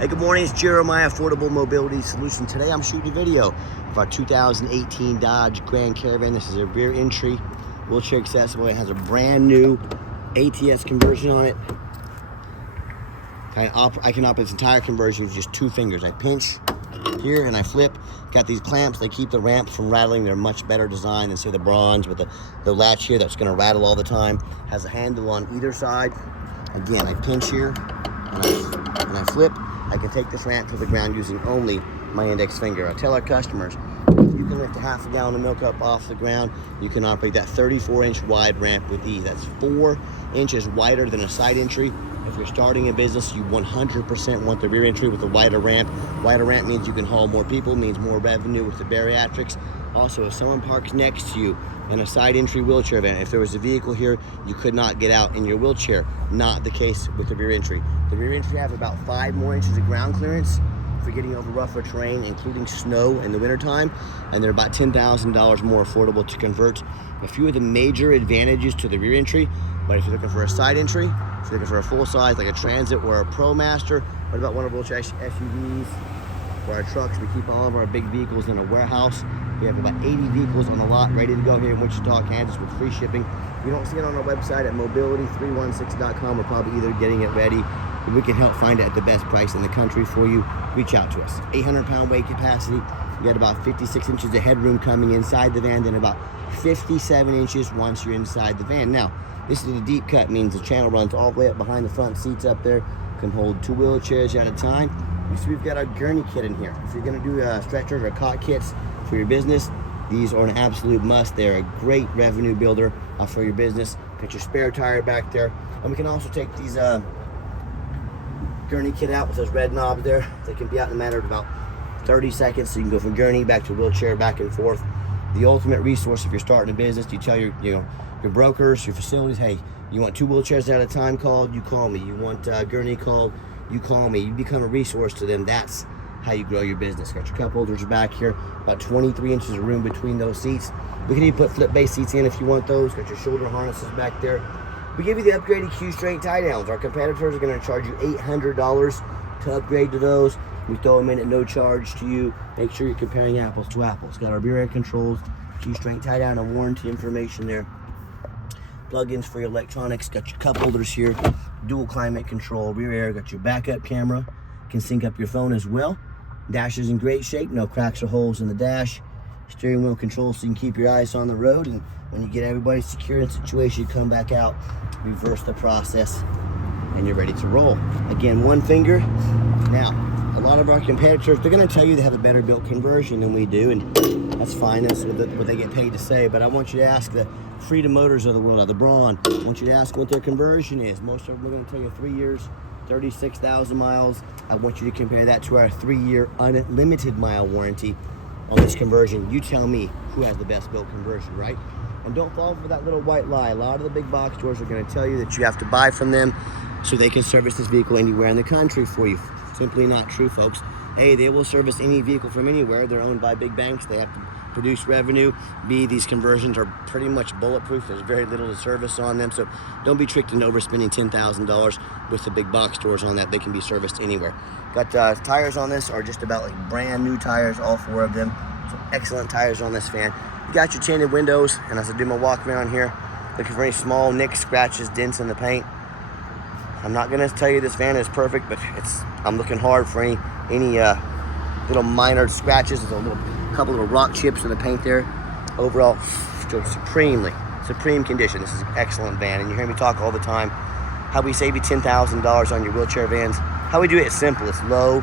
Hey, good morning, it's Jeremiah, Affordable Mobility Solution. Today I'm shooting a video of our 2018 Dodge Grand Caravan. This is a rear entry, wheelchair accessible. It has a brand new ATS conversion on it. I can operate this entire conversion with just 2 fingers. I pinch here and I flip. Got these clamps, they keep the ramp from rattling. They're much better designed than say the bronze with the latch here that's gonna rattle all the time. Has a handle on either side. Again, I pinch here and I flip. I can take this ramp to the ground using only my index finger. I tell our customers, you can lift a half a gallon of milk up off the ground. You can operate that 34-inch wide ramp with ease. That's 4 inches wider than a side entry. If you're starting a business, you 100% want the rear entry with a wider ramp. Wider ramp means you can haul more people, means more revenue with the bariatrics. Also, if someone parks next to you in a side entry wheelchair van, if there was a vehicle here, you could not get out in your wheelchair. Not the case with the rear entry. The rear entry has about 5 more inches of ground clearance for getting over rougher terrain, including snow in the wintertime, and they're about $10,000 more affordable to convert. A few of the major advantages to the rear entry, but if you're looking for a side entry, if you're looking for a full size like a Transit or a ProMaster, what about one of our wheelchair SUVs or our trucks? We keep all of our big vehicles in a warehouse. We have about 80 vehicles on the lot ready to go here in Wichita, Kansas with free shipping. If you don't see it on our website at mobility316.com, we're probably either getting it ready, and we can help find it at the best price in the country for you. Reach out to us. 800-pound weight capacity. We got about 56 inches of headroom coming inside the van, then about 57 inches once you're inside the van. Now, this is a deep cut, means the channel runs all the way up behind the front seats up there. Can hold 2 wheelchairs at a time. You see we've got our gurney kit in here. If you're gonna do stretchers or cot kits for your business, these are an absolute must. They're a great revenue builder for your business. Got your spare tire back there. And we can also take these gurney kit out with those red knobs there. They can be out in a matter of about 30 seconds. So you can go from gurney back to wheelchair, back and forth. The ultimate resource if you're starting a business. You tell your brokers, your facilities, hey, you want 2 wheelchairs at a time called, you call me. You want gurney called, you call me. You become a resource to them. That's how you grow your business. Got your cup holders back here, about 23 inches of room between those seats. We can even put flip base seats in if you want those. Got your shoulder harnesses back there. We give you the upgraded Q-strength tie downs. Our competitors are going to charge you $800 to upgrade to those. We throw them in at no charge to you. Make sure you're comparing apples to apples. Got our rear air controls, Q-strength tie down, and warranty information there. Plug-ins for your electronics. Got your cup holders here, dual climate control, rear air. Got your backup camera. Can sync up your phone as well. Dash is in great shape, no cracks or holes in the dash. Steering wheel control so you can keep your eyes on the road, and when you get everybody secure in situation, you come back out, reverse the process, and you're ready to roll. Again, 1 finger. Now, a lot of our competitors, they're gonna tell you they have a better built conversion than we do, and that's fine, that's what they get paid to say, but I want you to ask the Freedom Motors of the world, the Braun. I want you to ask what their conversion is. Most of them are gonna tell you 3 years, 36,000 miles. I want you to compare that to our 3-year unlimited mile warranty on this conversion. You tell me who has the best built conversion, right? And don't fall for that little white lie. A lot of the big box stores are going to tell you that you have to buy from them so they can service this vehicle anywhere in the country for you. Simply not true, folks. A, they will service any vehicle from anywhere. They're owned by big banks. They have to produce revenue. B, these conversions are pretty much bulletproof. There's very little to service on them. So don't be tricked into overspending $10,000 with the big box stores on that. They can be serviced anywhere. Got tires on this are just about like brand new tires, all 4 of them. So excellent tires on this van. You got your tinted windows, and as I do my walk around here, looking for any small nicks, scratches, dents in the paint. I'm not gonna tell you this van is perfect, but I'm looking hard for any little minor scratches. There's a couple little rock chips in the paint there. Overall, supreme condition. This is an excellent van, and you hear me talk all the time how we save you $10,000 on your wheelchair vans. How we do it is simple. It's low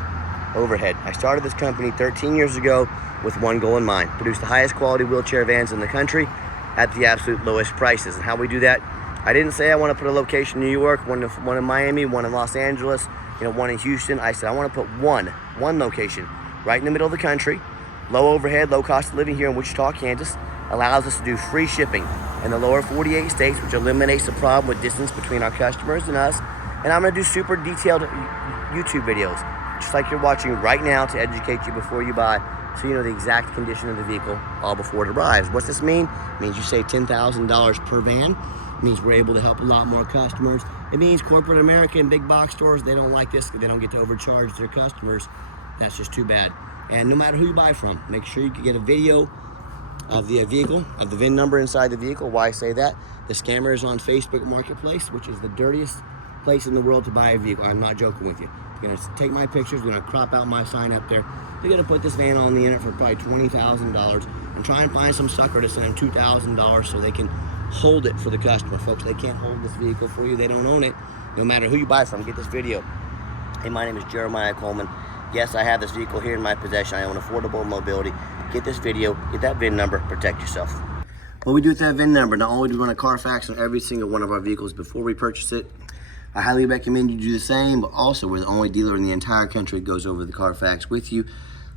overhead. I started this company 13 years ago with one goal in mind: produce the highest quality wheelchair vans in the country at the absolute lowest prices. And how we do that, I didn't say I want to put a location in New York, one in Miami, one in Los Angeles, one in Houston. I said I want to put one location right in the middle of the country. Low overhead, low cost of living here in Wichita, Kansas. Allows us to do free shipping in the lower 48 states, which eliminates the problem with distance between our customers and us. And I'm going to do super detailed YouTube videos, just like you're watching right now, to educate you before you buy, so you know the exact condition of the vehicle all before it arrives. What's this mean? It means you save $10,000 per van. It means we're able to help a lot more customers It means corporate America and big box stores, they don't like this because they don't get to overcharge their customers. That's just too bad. And no matter who you buy from, make sure you can get a video of the vehicle, of the VIN number inside the vehicle. Why I say that? The scammer is on Facebook Marketplace, which is the dirtiest place in the world to buy a vehicle. I'm not joking with you. You're gonna take my pictures, we're gonna crop out my sign up there. They're gonna put this van on the internet for probably $20,000 and try and find some sucker to send them $2,000 so they can hold it for the customer. Folks, they can't hold this vehicle for you. They don't own it. No matter who you buy from, get this video. Hey, my name is Jeremiah Coleman. Yes, I have this vehicle here in my possession. I own affordable mobility. Get this video, get that VIN number, protect yourself. What we do with that VIN number, not only do we run a Carfax on every single one of our vehicles before we purchase it, I highly recommend you do the same, but also we're the only dealer in the entire country that goes over the Carfax with you.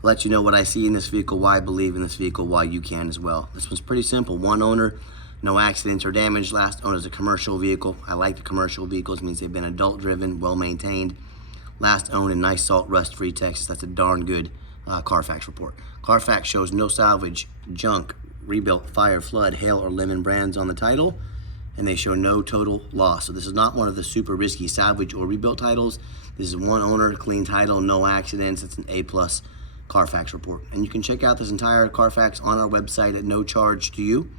Let you know what I see in this vehicle, why I believe in this vehicle, why you can as well. This one's pretty simple. One owner, no accidents or damage. Last owner is a commercial vehicle. I like the commercial vehicles, means they've been adult driven, well maintained. Last owned in nice salt rust free Texas. That's a darn good Carfax report. Carfax shows no salvage, junk, rebuilt, fire, flood, hail, or lemon brands on the title, and they show no total loss. So this is not one of the super risky salvage or rebuilt titles. This is one owner, clean title, no accidents. It's an A+ Carfax report. And you can check out this entire Carfax on our website at no charge to you.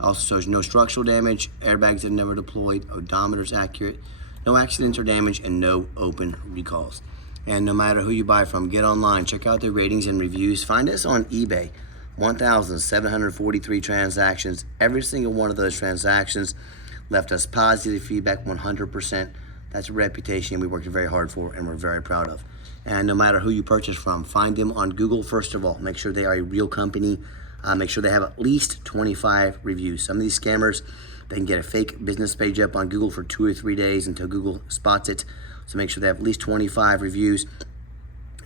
Also shows no structural damage, airbags have never deployed, odometer's accurate, no accidents or damage, and no open recalls. And no matter who you buy from, get online, check out the ratings and reviews. Find us on eBay. 1,743 transactions. Every single one of those transactions left us positive feedback, 100%. That's a reputation we worked very hard for and we're very proud of. And no matter who you purchase from, find them on Google first of all. Make sure they are a real company. Make sure they have at least 25 reviews. Some of these scammers, they can get a fake business page up on Google for 2 or 3 days until Google spots it. So make sure they have at least 25 reviews.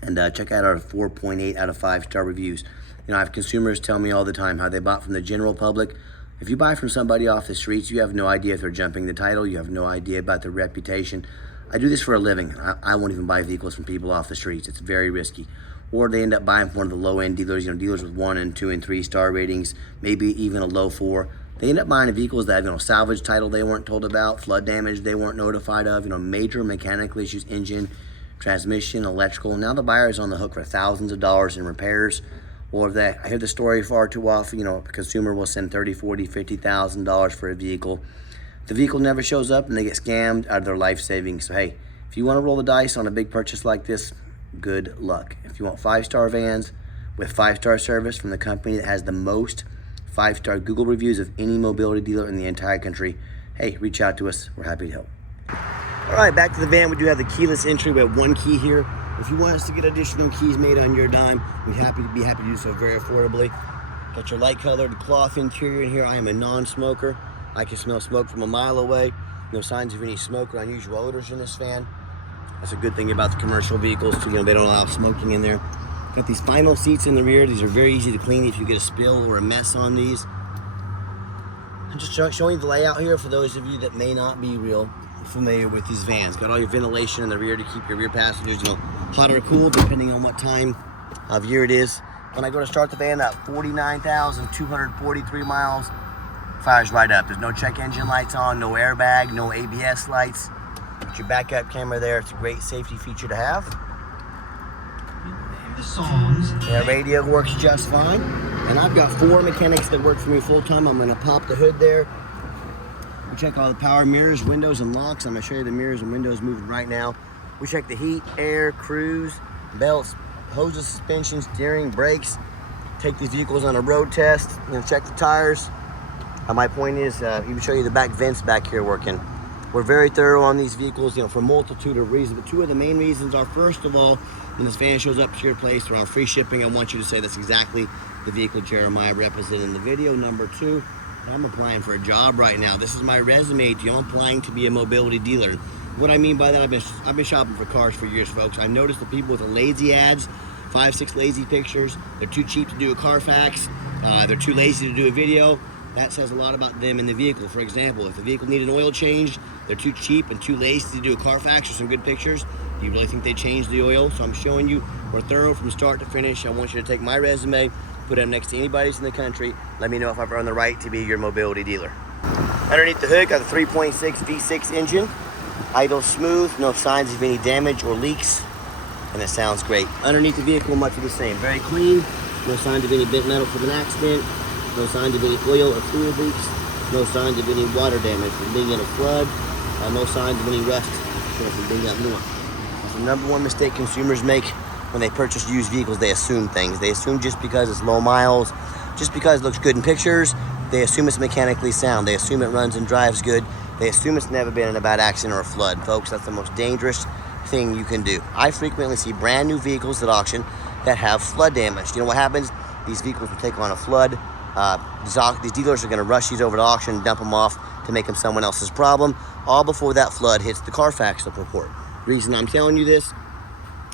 And check out our 4.8 out of 5-star reviews. You know, I have consumers tell me all the time how they bought from the general public. If you buy from somebody off the streets, you have no idea if they're jumping the title. You have no idea about their reputation. I do this for a living. I won't even buy vehicles from people off the streets. It's very risky. Or they end up buying from one of the low-end dealers, you know, dealers with 1 and 2 and 3 star ratings, maybe even a low 4. They end up buying vehicles that have, you know, salvage title they weren't told about, flood damage they weren't notified of, you know, major mechanical issues, engine, transmission, electrical. Now the buyer is on the hook for thousands of dollars in repairs. Or that I hear the story far too often, you know, a consumer will send $30,000, $40,000, $50,000 for a vehicle. The vehicle never shows up and they get scammed out of their life savings. So hey, if you want to roll the dice on a big purchase like this, good luck. If you want 5-star vans with 5-star service from the company that has the most 5-star Google reviews of any mobility dealer in the entire country, hey, reach out to us. We're happy to help. All right, back to the van. We do have the keyless entry. We have 1 key here. If you want us to get additional keys made on your dime, we'd be happy to do so very affordably. Got your light colored cloth interior in here. I am a non-smoker. I can smell smoke from a mile away. No signs of any smoke or unusual odors in this van. That's a good thing about the commercial vehicles too. You know, they don't allow smoking in there. Got these final seats in the rear. These are very easy to clean if you get a spill or a mess on these. I'm just showing you the layout here for those of you that may not be real familiar with these vans. Got all your ventilation in the rear to keep your rear passengers, you know, hot or cool depending on what time of year it is. When I go to start the van up, 49,243 miles, fires right up. There's no check engine lights on, no airbag, no ABS lights. Got your backup camera there. It's a great safety feature to have. The songs. Yeah, radio works just fine. And I've got 4 mechanics that work for me full time. I'm gonna pop the hood there. We check all the power mirrors, windows, and locks. I'm gonna show you the mirrors and windows moving right now. We check the heat, air, cruise, belts, hoses, suspension, steering, brakes. Take these vehicles on a road test. You know, check the tires. My point is, even show you the back vents back here working. We're very thorough on these vehicles, you know, for a multitude of reasons. But 2 of the main reasons are, first of all, when this van shows up to your place or on free shipping, I want you to say that's exactly the vehicle Jeremiah represented in the video. Number 2, I'm applying for a job right now. This is my resume to you. I'm applying to be a mobility dealer. What I mean by that, I've been shopping for cars for years, folks. I've noticed the people with the lazy ads, 5, 6 lazy pictures, they're too cheap to do a Carfax, they're too lazy to do a video. That says a lot about them in the vehicle. For example, if the vehicle needed an oil change, they're too cheap and too lazy to do a Carfax or some good pictures. Do you really think they changed the oil? So I'm showing you we're thorough from start to finish. I want you to take my resume, put it up next to anybody's in the country. Let me know if I've earned the right to be your mobility dealer. Underneath the hood, got a 3.6 V6 engine. idle smooth, no signs of any damage or leaks, and it sounds great. Underneath the vehicle, much of the same. Very clean, no signs of any bent metal from an accident, no signs of any oil or fluid leaks, no signs of any water damage from being in a flood, no signs of any rust from being up north. That's the #1 mistake consumers make when they purchase used vehicles. They assume things. They assume just because it's low miles, just because it looks good in pictures, they assume it's mechanically sound. They assume it runs and drives good. They assume it's never been in a bad accident or a flood. Folks, that's the most dangerous thing you can do. I frequently see brand new vehicles at auction that have flood damage. You know what happens? These vehicles will take on a flood. These dealers are going to rush these over to auction and dump them off to make them someone else's problem, all before that flood hits the Carfax report. Reason I'm telling you this,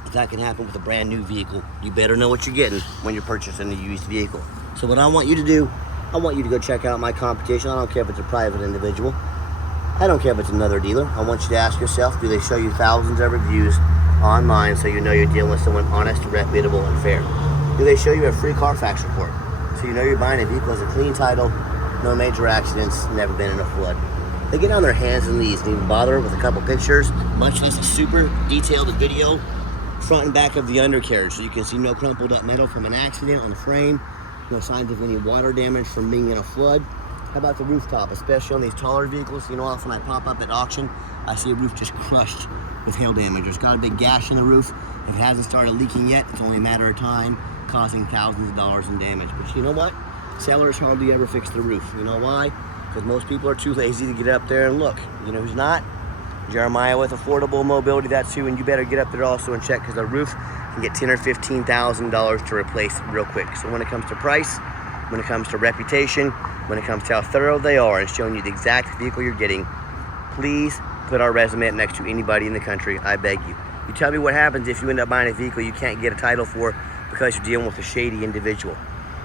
if that can happen with a brand new vehicle, you better know what you're getting when you're purchasing a used vehicle. So what I want you to do, I want you to go check out my competition. I don't care if it's a private individual. I don't care if it's another dealer. I want you to ask yourself, do they show you thousands of reviews online so you know you're dealing with someone honest, reputable, and fair? Do they show you a free Carfax report so you know you're buying a vehicle as a clean title, no major accidents, never been in a flood? They get on their hands and knees and even bother with a couple pictures, much less a super detailed video, front and back of the undercarriage, so you can see no crumpled up metal from an accident on the frame, no signs of any water damage from being in a flood. How about the rooftop, especially on these taller vehicles? You know, often I pop up at auction, I see a roof just crushed with hail damage. There's got a big gash in the roof. If it hasn't started leaking yet, it's only a matter of time, causing thousands of dollars in damage. But you know what? Sellers hardly ever fix the roof. You know why? Because most people are too lazy to get up there and look. You know who's not? Jeremiah with Affordable Mobility, that's who, and you better get up there also and check, because the roof can get $10,000 or $15,000 to replace real quick. So when it comes to price, when it comes to reputation, when it comes to how thorough they are and showing you the exact vehicle you're getting, please put our resume next to anybody in the country, I beg you. You tell me what happens if you end up buying a vehicle you can't get a title for because you're dealing with a shady individual.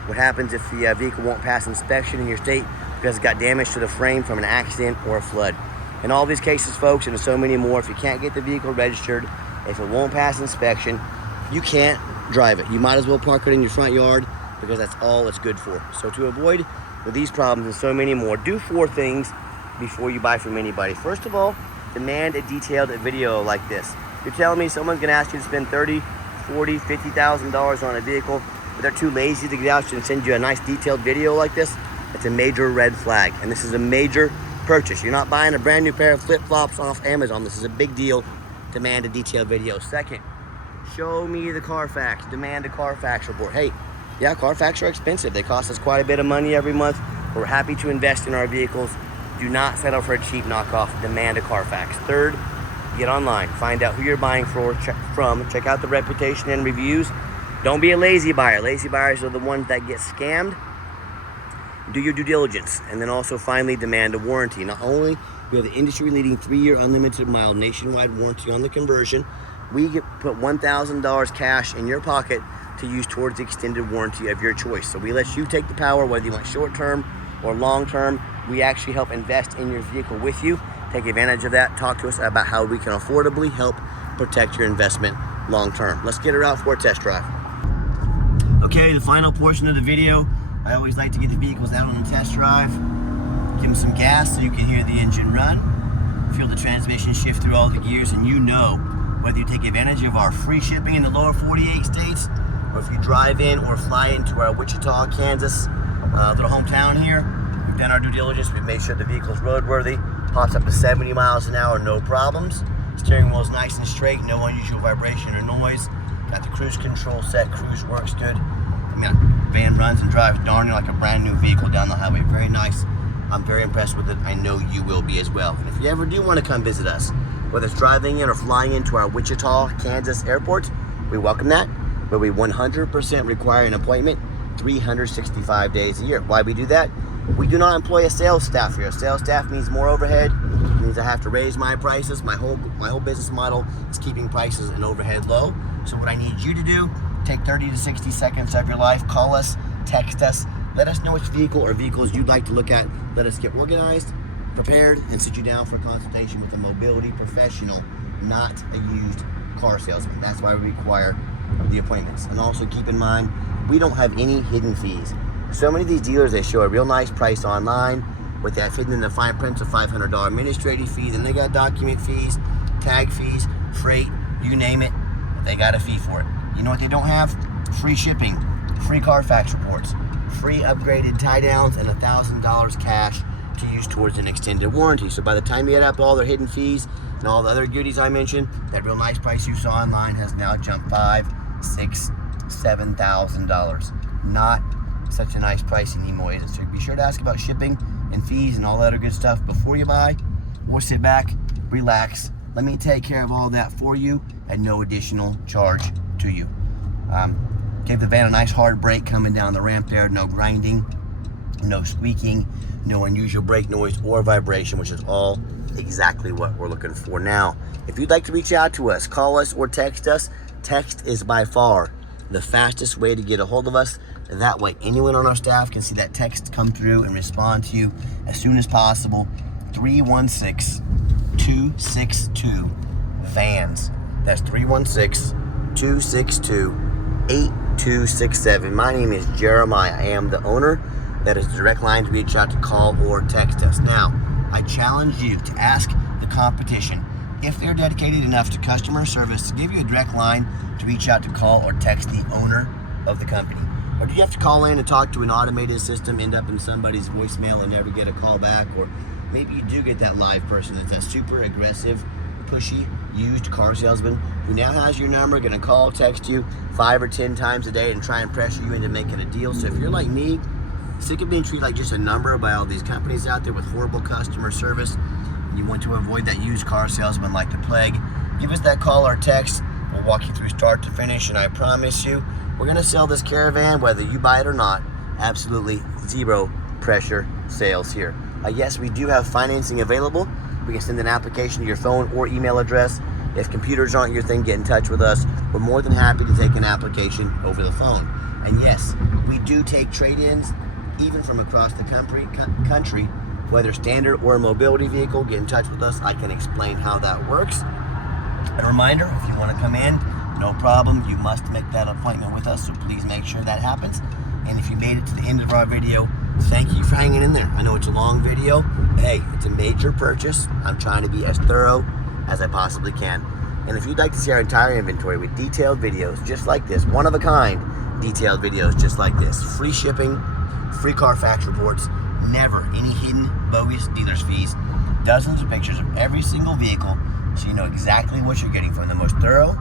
What happens if the vehicle won't pass inspection in your state because it got damage to the frame from an accident or a flood? In all these cases, folks, and so many more, if you can't get the vehicle registered, if it won't pass inspection, you can't drive it. You might as well park it in your front yard, because that's all it's good for. So to avoid with these problems and so many more, do 4 things before you buy from anybody. First of all, demand a detailed video like this. You're telling me someone's gonna ask you to spend $30,000, $40,000, $50,000 on a vehicle, but they're too lazy to get out and send you a nice detailed video like this? It's a major red flag, and this is a major purchase. You're not buying a brand new pair of flip-flops off Amazon. This is a big deal. Demand a detailed video. Second, show me the Carfax. Demand a Carfax report. Hey, yeah, Carfax are expensive. They cost us quite a bit of money every month. We're happy to invest in our vehicles. Do not settle for a cheap knockoff. Demand a Carfax. Third, get online. Find out who you're buying from. Check out the reputation and reviews. Don't be a lazy buyer. Lazy buyers are the ones that get scammed. Do your due diligence. And then also finally demand a warranty. Not only we have the industry-leading 3-year unlimited mile nationwide warranty on the conversion, we put $1,000 cash in your pocket to use towards the extended warranty of your choice. So we let you take the power, whether you want short-term or long-term. We actually help invest in your vehicle with you. Take advantage of that. Talk to us about how we can affordably help protect your investment long-term. Let's get her out for a test drive. Okay, the final portion of the video. I always like to get the vehicles out on a test drive. Give them some gas so you can hear the engine run. Feel the transmission shift through all the gears, and you know whether you take advantage of our free shipping in the lower 48 states, or if you drive in or fly into our Wichita, Kansas little hometown here. We've done our due diligence. We've made sure the vehicle's roadworthy. Pops up to 70 miles an hour, no problems. Steering wheel's nice and straight, no unusual vibration or noise. Got the cruise control set, cruise works good. I mean, van runs and drives darn near like a brand new vehicle down the highway. Very nice. I'm very impressed with it. I know you will be as well. And if you ever do want to come visit us, whether it's driving in or flying into our Wichita, Kansas airport, we welcome that. But we 100% require an appointment 365 days a year. Why we do that? We do not employ a sales staff here. Sales staff means more overhead. It means I have to raise my prices. My whole business model is keeping prices and overhead low. So what I need you to do, take 30 to 60 seconds of your life, call us, text us, let us know which vehicle or vehicles you'd like to look at. Let us get organized, prepared, and sit you down for a consultation with a mobility professional, not a used car salesman. That's why we require the appointments. And also keep in mind, we don't have any hidden fees. So many of these dealers, they show a real nice price online, with that hidden in the fine print, a $500 administrative fee. Then they got document fees, tag fees, freight, you name it, they got a fee for it. You know what they don't have? Free shipping, free Carfax reports, free upgraded tie downs, and $1,000 cash to use towards an extended warranty. So by the time you add up all their hidden fees and all the other goodies I mentioned, that real nice price you saw online has now jumped $5,000, $6,000, $7,000. Not such a nice price anymore, is it? So be sure to ask about shipping and fees and all that other good stuff before you buy, or sit back, relax, let me take care of all that for you at no additional charge to you. Give the van a nice hard brake coming down the ramp there, no grinding, no squeaking, no unusual brake noise or vibration, which is all exactly what we're looking for. Now, if you'd like to reach out to us, call us or text us. Text is by far the fastest way to get a hold of us. That way, anyone on our staff can see that text come through and respond to you as soon as possible. 316-262-VANS. That's 316-262-8267. My name is Jeremiah. I am the owner. That is the direct line to reach out, to call or text us. Now, I challenge you to ask the competition if they're dedicated enough to customer service to give you a direct line to reach out, to call or text the owner of the company. Or do you have to call in and talk to an automated system, end up in somebody's voicemail and never get a call back? Or maybe you do get that live person that's that super aggressive, pushy, used car salesman who now has your number, gonna call, text you 5 or 10 times a day and try and pressure you into making a deal. So if you're like me, sick of being treated like just a number by all these companies out there with horrible customer service, and you want to avoid that used car salesman like the plague, give us that call or text. We'll walk you through start to finish, and I promise you, we're gonna sell this Caravan whether you buy it or not. Absolutely zero pressure sales here. Yes, we do have financing available. We can send an application to your phone or email address. If computers aren't your thing, get in touch with us. We're more than happy to take an application over the phone. And yes, we do take trade-ins even from across the country, whether standard or a mobility vehicle. Get in touch with us. I can explain how that works. A reminder, if you want to come in, no problem. You must make that appointment with us, so please make sure that happens. And if you made it to the end of our video, thank you for hanging in there. I know it's a long video. Hey, it's a major purchase. I'm trying to be as thorough as I possibly can. And if you'd like to see our entire inventory with detailed videos just like this, one of a kind detailed videos just like this, free shipping, free Carfax reports, never any hidden bogus dealer's fees, dozens of pictures of every single vehicle so you know exactly what you're getting from the most thorough,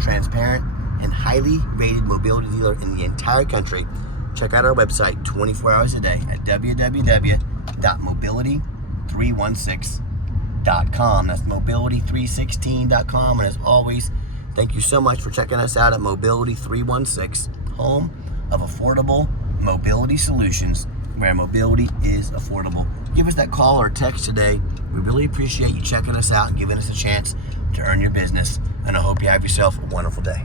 transparent, and highly rated mobility dealer in the entire country. Check out our website 24 hours a day at www.mobility316.com. That's mobility316.com. And as always, thank you so much for checking us out at Mobility 316, home of affordable mobility solutions, where mobility is affordable. Give us that call or text today. We really appreciate you checking us out and giving us a chance to earn your business. And I hope you have yourself a wonderful day.